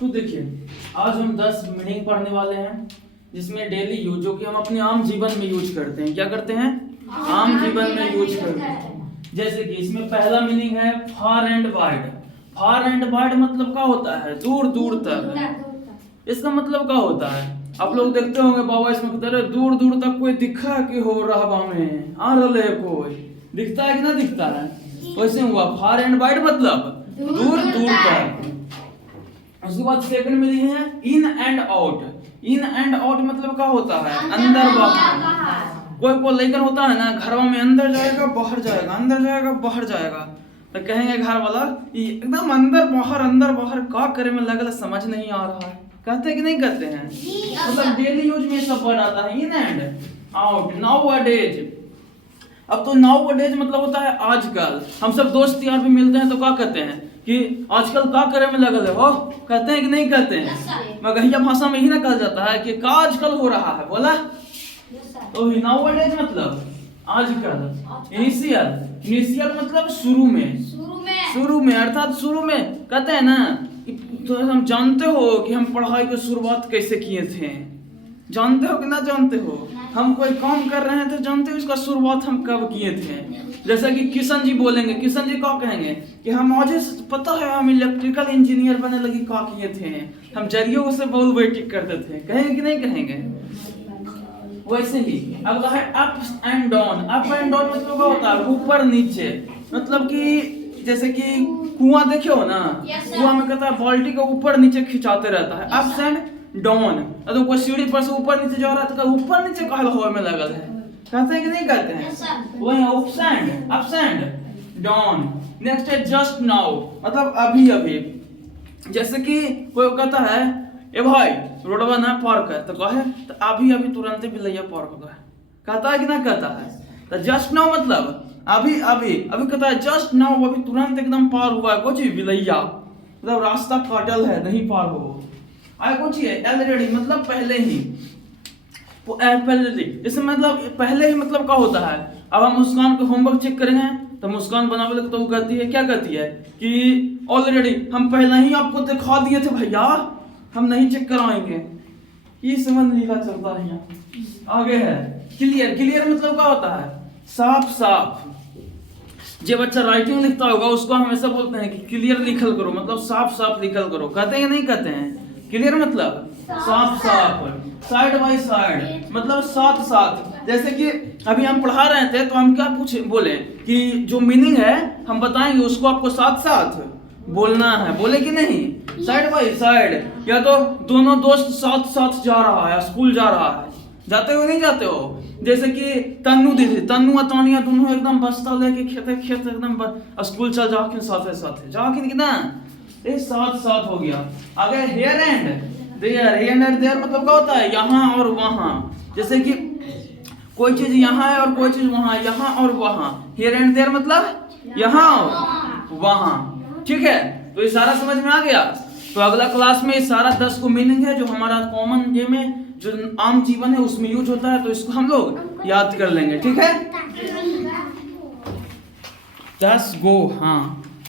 तो देखिए आज हम 10 मीनिंग पढ़ने वाले हैं जिसमें डेली यूज जो कि हम अपने आम जीवन में यूज करते हैं। क्या करते हैं? आम जीवन में यूज करते हैं। जैसे कि इसमें पहला मीनिंग है far and wide. Far and wide मतलब क्या होता है? दूर दूर तक। इसका मतलब क्या होता है? आप लोग देखते होंगे बाबा इसमें कहते हैं दूर दूर तक कोई दिखा कि हो रहा में आ रहा है, कोई दिखता है कि ना दिखता है। वैसे हुआ फार एंड वाइड मतलब दूर दूर तक। उसके बाद सेकंड मीनिंग है in and out. In and out मतलब क्या होता है? अंदर बाहर। कोई लेकर होता है ना घरवा में, अंदर जाएगा बाहर जाएगा, अंदर जाएगा बाहर जाएगा, तो कहेंगे घर वाला एकदम अंदर बाहर का करे में लगल समझ नहीं आ रहा है। कहते हैं कि नहीं कहते हैं? मतलब डेली यूज में सब वर्ड आता है इन एंड आउट। नाउ-अ-डेज, अब तो नाउ-अ-डेज मतलब होता है आजकल। हम सब दोस्त यार भी मिलते हैं तो क्या कहते हैं कि आजकल का करे में लगल है हो, कहते हैं कि नहीं कहते हैं? मगहिया भाषा में ही ना कहा जाता है कि का आजकल हो रहा है, बोला तो नाउ-अ-डेज मतलब आजकल। इनिशियल मतलब शुरू में अर्थात शुरू में कहते हैं ना। तो हम जानते हो कि हम पढ़ाई की शुरुआत कैसे किए थे? जानते हो कि ना जानते हो? हम कोई काम कर रहे हैं तो जानते हो इसका शुरुआत हम कब किए थे? जैसा कि किशन जी बोलेंगे, किशन जी क्या कहेंगे कि हम आज पता है हम इलेक्ट्रिकल इंजीनियर बने लगी क्या किए थे, हम जरियों से बहुत वेटिंग करते थे। कहेंगे कि नहीं कहेंगे? वैसे ही अगला है up and down. Up and down मतलब क्या होता है? ऊपर नीचे। मतलब कि जैसे कि कुआं देखे हो ना, कुआं में कहता है बाल्टी को ऊपर नीचे खिंचाते रहता है। अप एंड डाउन, तो कोई सीढ़ी पर से ऊपर नीचे जा रहा है तो ऊपर नीचे कहल हवा में लगल है। कहते हैं कि नहीं कहते हैं? वही अप एंड डाउन। नेक्स्ट है जस्ट नाउ, मतलब अभी अभी। जैसे कि कोई कहता है ए भाई रोडवा ना पार कर, तो कहे तो अभी अभी तुरंत बिलैया पार हो गया। कहता है कि ना कहता है? तो जस्ट नाउ मतलब अभी कहता है जस्ट नाउ, अभी तुरंत एकदम पार हुआ है कुछ बिलैया, मतलब रास्ता काटल है नहीं पार हो। आगे कुछ है ऑलरेडी मतलब पहले ही। इसमें मतलब पहले ही मतलब क्या होता है? अब हम मुस्कान को होमवर्क चेक करेंगे तो मुस्कान बनावे लगे तो वो कहती है, क्या कहती है कि ऑलरेडी हम पहले ही आपको दिखा दिए थे भैया, हम नहीं चेक कराएंगे। ये समझ लीला चलता है यहाँ। आगे है क्लियर। क्लियर मतलब क्या होता है? साफ। जो बच्चा राइटिंग लिखता होगा उसको हमेशा बोलते हैं कि क्लियर लिखल करो, मतलब साफ लिखल करो। कहते हैं कि नहीं कहते हैं? क्लियर मतलब साफ। साइड बाय साइड मतलब साथ। जैसे कि अभी हम पढ़ा रहे थे तो हम क्या बोले कि जो मीनिंग है हम बताएंगे उसको आपको साथ बोलना है, बोले कि नहीं? Side by side. या तो दोनों दोस्त साथ जा रहा है, स्कूल जा रहा है, जाते हो नहीं जाते हो? जैसे कि तन्नू और तानिया दोनों एकदम बस्ता लेके खेत एकदम स्कूल चल जाके साथ जाके कितना ये साथ हो गया। आगे हेयर एंड देयर मतलब क्या होता है? यहाँ और वहाँ। जैसे कि कोई चीज यहाँ है और कोई चीज वहाँ, यहाँ और वहाँ। हेयर एंड देयर मतलब यहाँ और वहाँ। ठीक है, तो ये सारा समझ में आ गया। तो अगला क्लास में ये सारा 10 को मीनिंग है जो हमारा कॉमन वे में जो आम जीवन है उसमें यूज होता है, तो इसको हम लोग याद कर लेंगे। ठीक है, 10 गो। हाँ।